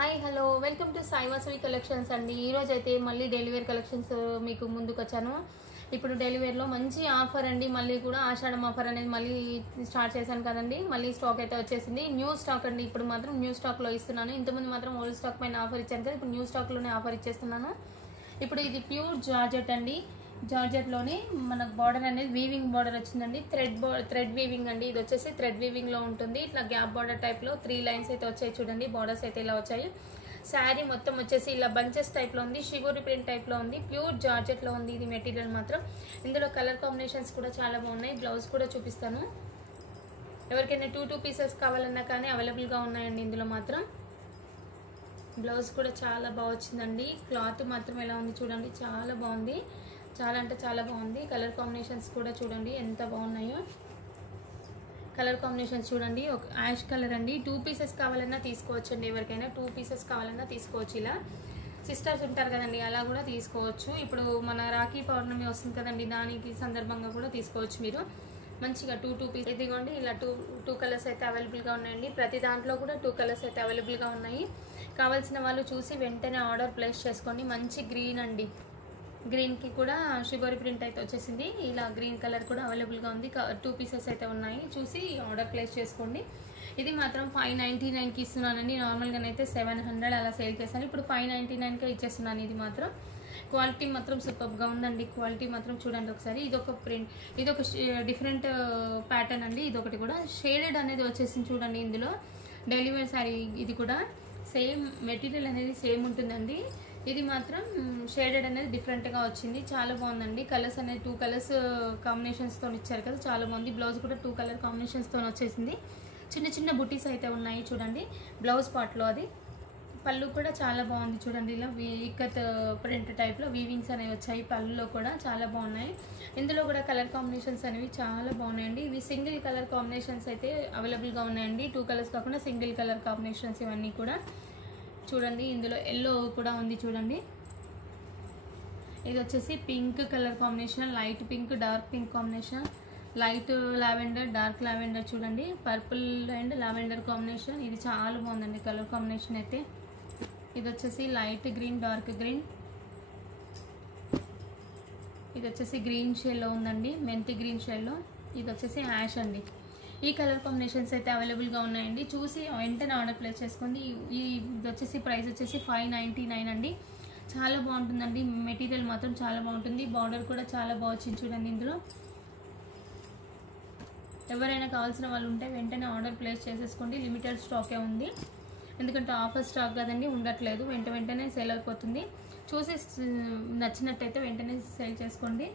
Hi hello welcome to Sai Vasavi collections అండి. ఈరోజు అయితే మళ్ళీ డైలీ వేర్ కలెక్షన్స్ మీకు ముందుకు వచ్చాను. ఇప్పుడు డైలీ వేర్లో మంచి ఆఫర్ అండి. మళ్ళీ కూడా ఆషాఢం ఆఫర్ అనేది మళ్ళీ స్టార్ట్ చేశాను కదండి. మళ్ళీ స్టాక్ అయితే వచ్చేసింది. న్యూ స్టాక్ అండి. ఇప్పుడు మాత్రం న్యూ స్టాక్లో ఇస్తున్నాను. ఇంతకుముందు మాత్రం ఓల్డ్ స్టాక్ పైన ఆఫర్ ఇచ్చాను కదా, ఇప్పుడు న్యూ స్టాక్లోనే ఆఫర్ ఇచ్చేస్తున్నాను. ఇప్పుడు ఇది ప్యూర్ జార్జెట్ అండి. జార్జెట్లోనే మనకు బార్డర్ అనేది వీవింగ్ బార్డర్ వచ్చిందండి. థ్రెడ్ వీవింగ్ అండి. ఇది వచ్చేసి థ్రెడ్ వీవింగ్లో ఉంటుంది. ఇట్లా గ్యాప్ బార్డర్ టైప్లో 3 లైన్స్ అయితే వచ్చాయి చూడండి. బార్డర్స్ అయితే ఇలా వచ్చాయి. శారీ మొత్తం వచ్చేసి ఇలా బంచెస్ టైప్లో ఉంది. షిగోరి ప్రింట్ టైప్లో ఉంది. ప్యూర్ జార్జెట్లో ఉంది ఇది మెటీరియల్ మాత్రం. ఇందులో కలర్ కాంబినేషన్స్ కూడా చాలా బాగున్నాయి. బ్లౌజ్ కూడా చూపిస్తాను. ఎవరికైనా 2 పీసెస్ కావాలన్నా కానీ అవైలబుల్గా ఉన్నాయండి. ఇందులో మాత్రం బ్లౌజ్ కూడా చాలా బాగా వచ్చిందండి. క్లాత్ మాత్రం ఎలా ఉంది చూడండి, చాలా బాగుంది. చాలా అంటే చాలా బాగుంది. కలర్ కాంబినేషన్స్ కూడా చూడండి ఎంత బాగున్నాయో. కలర్ కాంబినేషన్స్ చూడండి. ఒక యాష్ కలర్ అండి. 2 పీసెస్ కావాలన్నా తీసుకోవచ్చండి. ఎవరికైనా 2 పీసెస్ కావాలన్నా తీసుకోవచ్చు. ఇలా సిస్టర్స్ ఉంటారు కదండి, అలా కూడా తీసుకోవచ్చు. ఇప్పుడు మన రాఖీ పౌర్ణమి వస్తుంది కదండి, దానికి సందర్భంగా కూడా తీసుకోవచ్చు మీరు. మంచిగా 2 పీస్ ఇదిగోండి. ఇలా టూ కలర్స్ అయితే అవైలబుల్గా ఉన్నాయండి. ప్రతి దాంట్లో కూడా 2 కలర్స్ అయితే అవైలబుల్గా ఉన్నాయి. కావాల్సిన వాళ్ళు చూసి వెంటనే ఆర్డర్ ప్లేస్ చేసుకోండి. మంచి గ్రీన్ అండి. గ్రీన్కి కూడా షిబోరి ప్రింట్ అయితే వచ్చేసింది. ఇలా గ్రీన్ కలర్ కూడా అవైలబుల్గా ఉంది. 2 పీసెస్ అయితే ఉన్నాయి. చూసి ఆర్డర్ ప్లేస్ చేసుకోండి. ఇది మాత్రం 599కి ఇస్తున్నానండి. నార్మల్గానైతే 700 అలా సేల్ చేస్తాను. ఇప్పుడు 599కే ఇచ్చేస్తున్నాను. ఇది మాత్రం క్వాలిటీ మాత్రం సూపర్గా ఉందండి. క్వాలిటీ మాత్రం చూడండి ఒకసారి. ఇదొక ప్రింట్, ఇదొక డిఫరెంట్ ప్యాటర్న్ అండి. ఇదొకటి కూడా షేడెడ్ అనేది వచ్చేసింది చూడండి. ఇందులో డైలీ వేర్ శారీ ఇది కూడా సేమ్ మెటీరియల్ అనేది సేమ్ ఉంటుందండి. ఇది మాత్రం షేడెడ్ అనేది డిఫరెంట్గా వచ్చింది. చాలా బాగుందండి. కలర్స్ అనేది 2 కలర్స్ కాంబినేషన్స్తో ఇచ్చారు కదా, చాలా బాగుంది. బ్లౌజ్ కూడా 2 కలర్ కాంబినేషన్స్తో వచ్చేసింది. చిన్న చిన్న బుటీస్ అయితే ఉన్నాయి చూడండి బ్లౌజ్ పార్ట్లో. అది పళ్ళు కూడా చాలా బాగుంది చూడండి. ఇలా ఇక్కత్ ప్రింట్ టైప్లో వీవింగ్స్ అనేవి వచ్చాయి. పళ్ళులో కూడా చాలా బాగున్నాయి. ఇందులో కూడా కలర్ కాంబినేషన్స్ అనేవి చాలా బాగున్నాయండి. ఇవి సింగిల్ కలర్ కాంబినేషన్స్ అయితే అవైలబుల్గా ఉన్నాయండి. 2 కలర్స్ కాకుండా సింగిల్ కలర్ కాంబినేషన్స్ ఇవన్నీ కూడా చూడండి. ఇందులో ఎల్లో కూడా ఉంది చూడండి. ఇది వచ్చేసి pink colour combination, light pink, dark pink combination, light lavender, dark lavender చూడండి. Purple and lavender combination. ఇది చాలా బాగుందండి కలర్ కాంబినేషన్ అయితే. ఇది వచ్చేసి లైట్ గ్రీన్, డార్క్ గ్రీన్. ఇది వచ్చేసి గ్రీన్ షేడ్లో ఉందండి, మెంతి గ్రీన్ షేడ్లో. ఇది వచ్చేసి యాష్ అండి. ఈ కలర్ కాంబినేషన్స్ అయితే అవైలబుల్గా ఉన్నాయండి. చూసి వెంటనే ఆర్డర్ ప్లేస్ చేసుకోండి. ఇది వచ్చేసి ప్రైస్ వచ్చేసి 599 అండి. చాలా బాగుంటుందండి. మెటీరియల్ మాత్రం చాలా బాగుంటుంది. బార్డర్ కూడా చాలా బాగా వచ్చింది చూడండి. ఇందులో ఎవరైనా కావాల్సిన వాళ్ళు ఉంటే వెంటనే ఆర్డర్ ప్లేస్ చేసేసుకోండి. లిమిటెడ్ స్టాకే ఉంది, ఎందుకంటే ఆఫర్ స్టాక్ కదండి, ఉండట్లేదు. వెంటనే సేల్ అయిపోతుంది. చూసి నచ్చినట్టయితే వెంటనే సేల్ చేసుకోండి.